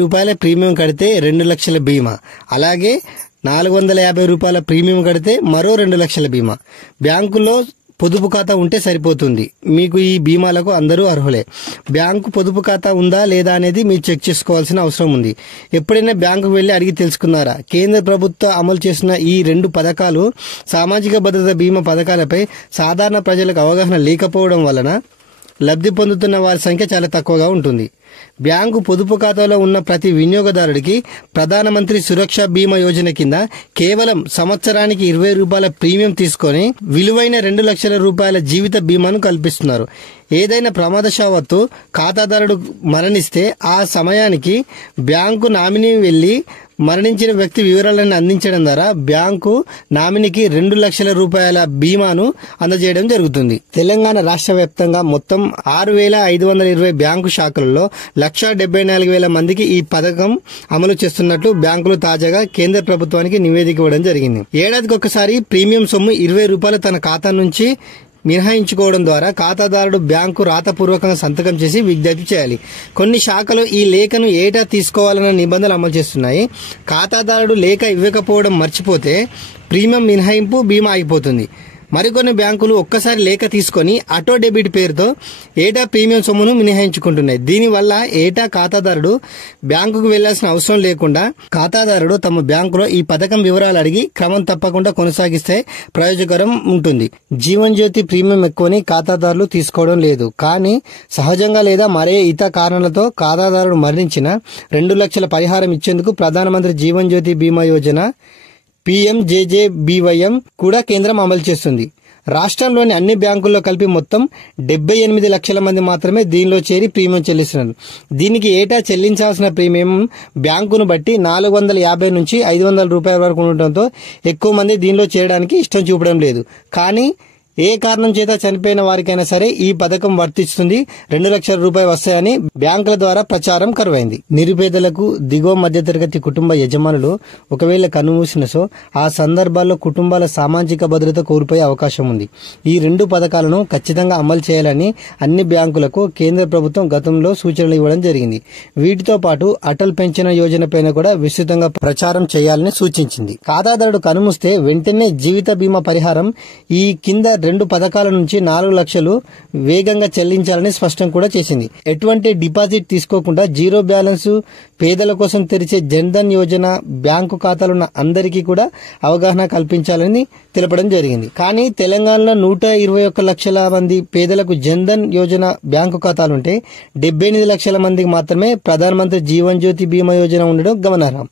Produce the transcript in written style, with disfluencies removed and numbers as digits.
రూపాయల ప్రీమియం కడితే 2 లక్షల బీమా, అలాగే 450 రూపాయల ప్రీమియం కడితే మరో 2 లక్షల బీమా. బ్యాంకులో పొదుపు ఖాతా ఉంటే సరిపోతుంది. మీకు ఈ బీమాలకు అందరూ అర్హులే. బ్యాంకు పొదుపు ఖాతా ఉందా లేదా అనేది మీరు చెక్ చేసుకోవాల్సిన అవసరం ఉంది. ఎప్పుడైనా బ్యాంకుకు వెళ్లి అడిగి తెలుసుకున్నారా? కేంద్ర ప్రభుత్వం అమలు చేసిన ఈ 2 పథకాలు, సామాజిక భద్రత బీమా పథకాలపై సాధారణ ప్రజలకు అవగాహన లేకపోవడం వలన లబ్ధి పొందుతున్న వారి సంఖ్య చాలా తక్కువగా ఉంటుంది. బ్యాంకు పొదుపు ఖాతాలో ఉన్న ప్రతి వినియోగదారుడికి ప్రధానమంత్రి సురక్ష బీమా యోజన కింద కేవలం సంవత్సరానికి 20 రూపాయల ప్రీమియం తీసుకొని విలువైన 2 లక్షల రూపాయల జీవిత బీమాను కల్పిస్తున్నారు. ఏదైనా ప్రమాదశావత్తు ఖాతాదారుడు మరణిస్తే ఆ సమయానికి బ్యాంకు నామినీ వెళ్లి మరణించిన వ్యక్తి వివరాలను అందించడం ద్వారా బ్యాంకు నామినీకి 2 లక్షల రూపాయల బీమాను అందజేయడం జరుగుతుంది. తెలంగాణ రాష్ట్ర వ్యాప్తంగా మొత్తం 6,520 బ్యాంకు శాఖలలో 1,74,000 మందికి ఈ పథకం అమలు చేస్తున్నట్లు బ్యాంకులు తాజాగా కేంద్ర ప్రభుత్వానికి నివేదిక ఇవ్వడం జరిగింది. ఏడాదికి ఒకసారి ప్రీమియం సొమ్ము 20 రూపాయలు తన ఖాతా నుంచి మినహాయించుకోవడం ద్వారా ఖాతాదారుడు బ్యాంకు రాతపూర్వకంగా సంతకం చేసి విజ్ఞప్తి చేయాలి. కొన్ని శాఖలు ఈ లేఖను ఏటా తీసుకోవాలన్న నిబంధనలు అమలు చేస్తున్నాయి. ఖాతాదారుడు లేఖ ఇవ్వకపోవడం మర్చిపోతే ప్రీమియం మినహాయింపు బీమా ఆగిపోతుంది. మరికొన్ని బ్యాంకులు ఒక్కసారి లేఖ తీసుకుని ఆటో డెబిట్ పేరుతో ఏటా ప్రీమియం సొమ్మును మినహాయించుకుంటున్నాయి. దీనివల్ల ఏటా ఖాతాదారుడు బ్యాంకుకు వెళ్లాల్సిన అవసరం లేకుండా ఖాతాదారుడు తమ బ్యాంకులో ఈ పథకం వివరాలు అడిగి క్రమం తప్పకుండా కొనసాగిస్తే ప్రయోజనకరం ఉంటుంది. జీవన్ జ్యోతి ప్రీమియం ఎక్కువని ఖాతాదారులు తీసుకోవడం లేదు. కానీ సహజంగా లేదా మరే ఇతర కారణాలతో ఖాతాదారుడు మరణించిన 2 లక్షల పరిహారం ఇచ్చేందుకు ప్రధానమంత్రి జీవన్ జ్యోతి బీమా యోజన PMJJBYM కూడా కేంద్రం అమలు చేస్తుంది. రాష్ట్రంలోని అన్ని బ్యాంకుల్లో కలిపి మొత్తం 78 లక్షల మంది మాత్రమే దీనిలో చేరి ప్రీమియం చెల్లిస్తున్నారు. దీనికి ఏటా చెల్లించాల్సిన ప్రీమియం బ్యాంకును బట్టి 450 నుంచి 500 రూపాయల వరకు ఉండటంతో ఎక్కువ మంది దీనిలో చేరడానికి ఇష్టం చూపడం లేదు. కానీ ఏ కారణం చేత చనిపోయిన వారికైనా సరే ఈ పథకం వర్తిస్తుంది. 2 లక్షల రూపాయలు వస్తాయని బ్యాంకుల ద్వారా ప్రచారం కరువైంది. నిరుపేదలకు, దిగువ మధ్యతరగతి కుటుంబ యజమానులు ఒకవేళ కన్నుమూసినసో ఆ సందర్భాల్లో కుటుంబాల సామాజిక భద్రత కోల్పోయే అవకాశం ఉంది. ఈ 2 పథకాలను ఖచ్చితంగా అమలు చేయాలని అన్ని బ్యాంకులకు కేంద్ర ప్రభుత్వం గతంలో సూచనలు ఇవ్వడం జరిగింది. వీటితో పాటు అటల్ పెన్షన్ యోజన పైన కూడా విస్తృతంగా ప్రచారం చేయాలని సూచించింది. ఖాతాదారుడు కన్నుమూస్తే వెంటనే జీవిత బీమా పరిహారం ఈ కింద 2 పథకాల నుంచి 4 లక్షలు వేగంగా చెల్లించాలని స్పష్టం కూడా చేసింది. ఎటువంటి డిపాజిట్ తీసుకోకుండా జీరో బ్యాలెన్స్ పేదల కోసం తెరిచే జన్ధన్ యోజన బ్యాంకు ఖాతాలున్న అందరికీ కూడా అవగాహన కల్పించాలని తెలపడం జరిగింది. కానీ తెలంగాణలో 121 లక్షల మంది పేదలకు జన్ధన్ యోజన బ్యాంకు ఖాతాలుంటే 78 లక్షల మందికి మాత్రమే ప్రధానమంత్రి జీవన్ జ్యోతి బీమా యోజన ఉండడం గమనార్హం.